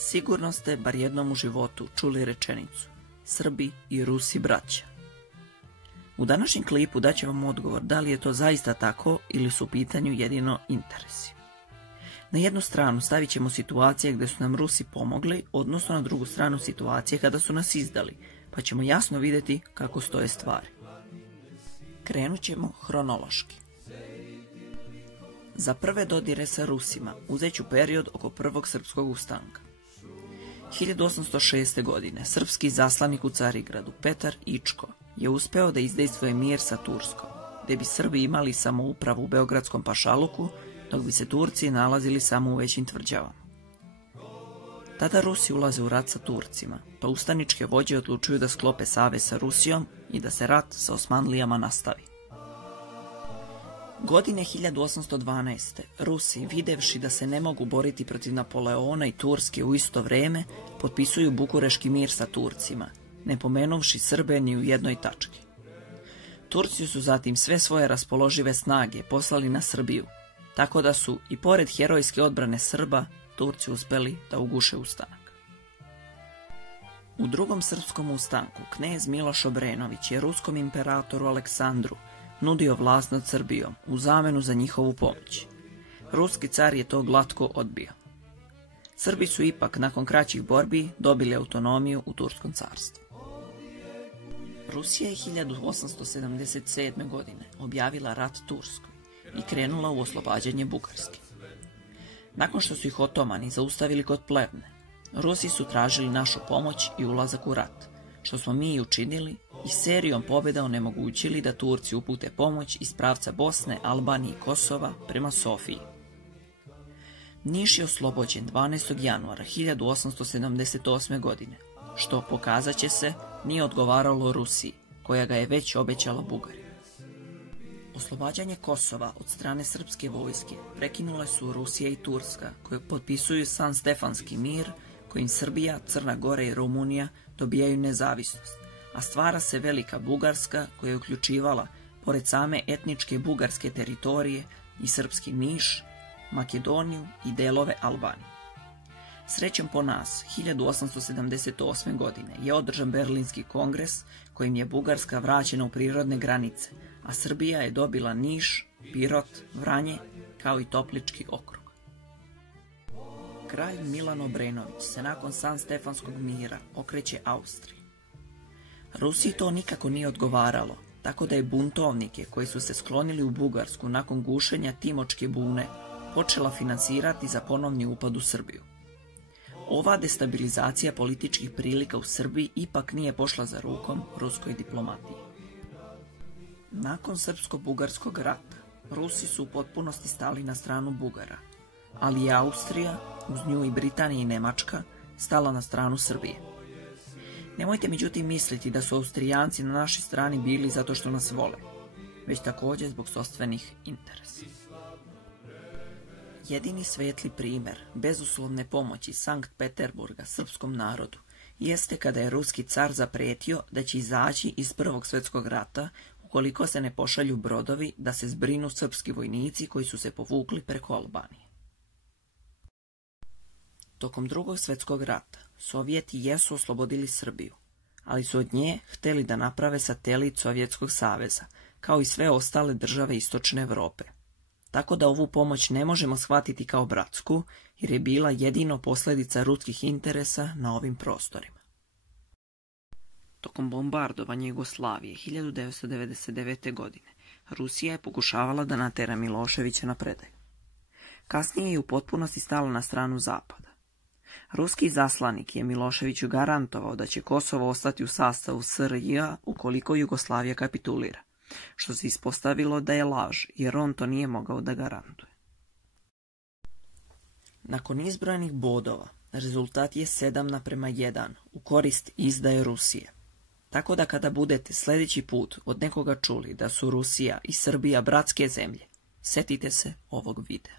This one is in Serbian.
Sigurno ste bar jednom u životu čuli rečenicu Srbi i Rusi braća. U današnjem klipu daću vam odgovor da li je to zaista tako ili su u pitanju jedino interesi. Na jednu stranu stavit ćemo situacije gdje su nam Rusi pomogli, odnosno na drugu stranu situacije kada su nas izdali, pa ćemo jasno vidjeti kako stoje stvari. Krenut ćemo hronološki. Za prve dodire sa Rusima uzet ću period oko prvog srpskog ustanka. 1806. godine srpski izaslanik u Carigradu Petar Ičko je uspeo da izdejstvuje mir sa Turskom, gdje bi Srbi imali samoupravu u Beogradskom pašaluku, dok bi se Turci nalazili samo u većim tvrđavama. Tada Rusi ulaze u rat sa Turcima, pa ustaničke vođe odlučuju da sklope savez sa Rusijom i da se rat sa Osmanlijama nastavi. Godine 1812. Rusi, videvši da se ne mogu boriti protiv Napoleona i Turske u isto vreme, potpisuju Bukureški mir sa Turcima, ne pomenuvši Srbe ni u jednoj tački. Turci su zatim sve svoje raspoložive snage poslali na Srbiju, tako da su, i pored herojske odbrane Srba, Turci uspeli da uguše ustanak. U drugom srpskom ustanku knez Miloš Obrenović je ruskom imperatoru Aleksandru nudio vlast nad Srbijom u zamenu za njihovu pomoć. Ruski car je to glatko odbio. Srbi su ipak nakon kraćih borbi dobili autonomiju u Turskom carstvu. Rusija je 1877. godine objavila rat Turskoj i krenula u oslobađanje Bugarske. Nakon što su ih Otomani zaustavili kod Plevne, Rusi su tražili našu pomoć i ulazak u rat, što smo mi i učinili i serijom pobjeda onemogućili da Turci upute pomoć iz pravca Bosne, Albanije i Kosova prema Sofiji. Niš je oslobođen 12. januara 1878. godine, što, pokazat će se, nije odgovaralo Rusiji, koja ga je već obećala Bugarima. Oslobađanje Kosova od strane srpske vojske prekinule su Rusija i Turska, koje potpisuju San Stefanski mir, kojim Srbija, Crna Gora i Rumunija dobijaju nezavisnost, a stvara se Velika Bugarska, koja je uključivala, pored same etničke bugarske teritorije, i srpski Niš, Makedoniju i delove Albanije. Srećom po nas, 1878. godine je održan Berlinski kongres, kojim je Bugarska vraćena u prirodne granice, a Srbija je dobila Niš, Pirot, Vranje, kao i Toplički okrug. Kralj Milan Obrenović se nakon San Stefanskog mira okreće Austriji. Rusiji to nikako nije odgovaralo, tako da je buntovnike koji su se sklonili u Bugarsku nakon gušenja Timočke bune počela finansirati za ponovni upad u Srbiju. Ova destabilizacija političkih prilika u Srbiji ipak nije pošla za rukom ruskoj diplomatiji. Nakon srpsko-bugarskog rata, Rusi su u potpunosti stali na stranu Bugara, ali je Austrija, uz nju i Britanija i Nemačka, stala na stranu Srbije. Nemojte međutim misliti da su Austrijanci na našoj strani bili zato što nas vole, već također zbog sopstvenih interesa. Jedini svetli primer bezuslovne pomoći Sankt Peterburga srpskom narodu jeste kada je ruski car zapretio da će izaći iz Prvog svjetskog rata ukoliko se ne pošalju brodovi da se zbrinu srpski vojnici koji su se povukli preko Albanije. Tokom Drugog svjetskog rata Sovjeti jesu oslobodili Srbiju, ali su od nje hteli da naprave satelit Sovjetskog saveza, kao i sve ostale države Istočne Evrope. Tako da ovu pomoć ne možemo shvatiti kao bratsku, jer je bila jedino posljedica ruskih interesa na ovim prostorima. Tokom bombardovanja Jugoslavije 1999. godine Rusija je pokušavala da natera Miloševića na predaju. Kasnije je u potpunosti stala na stranu Zapada. Ruski izaslanik je Miloševiću garantovao da će Kosovo ostati u sastavu SRJ ukoliko Jugoslavija kapitulira, što se ispostavilo da je laž, jer on to nije mogao da garantuje. Nakon izbrojenih bodova, rezultat je 7:1 u korist izdaje Rusije. Tako da kada budete sljedeći put od nekoga čuli da su Rusija i Srbija bratske zemlje, setite se ovog videa.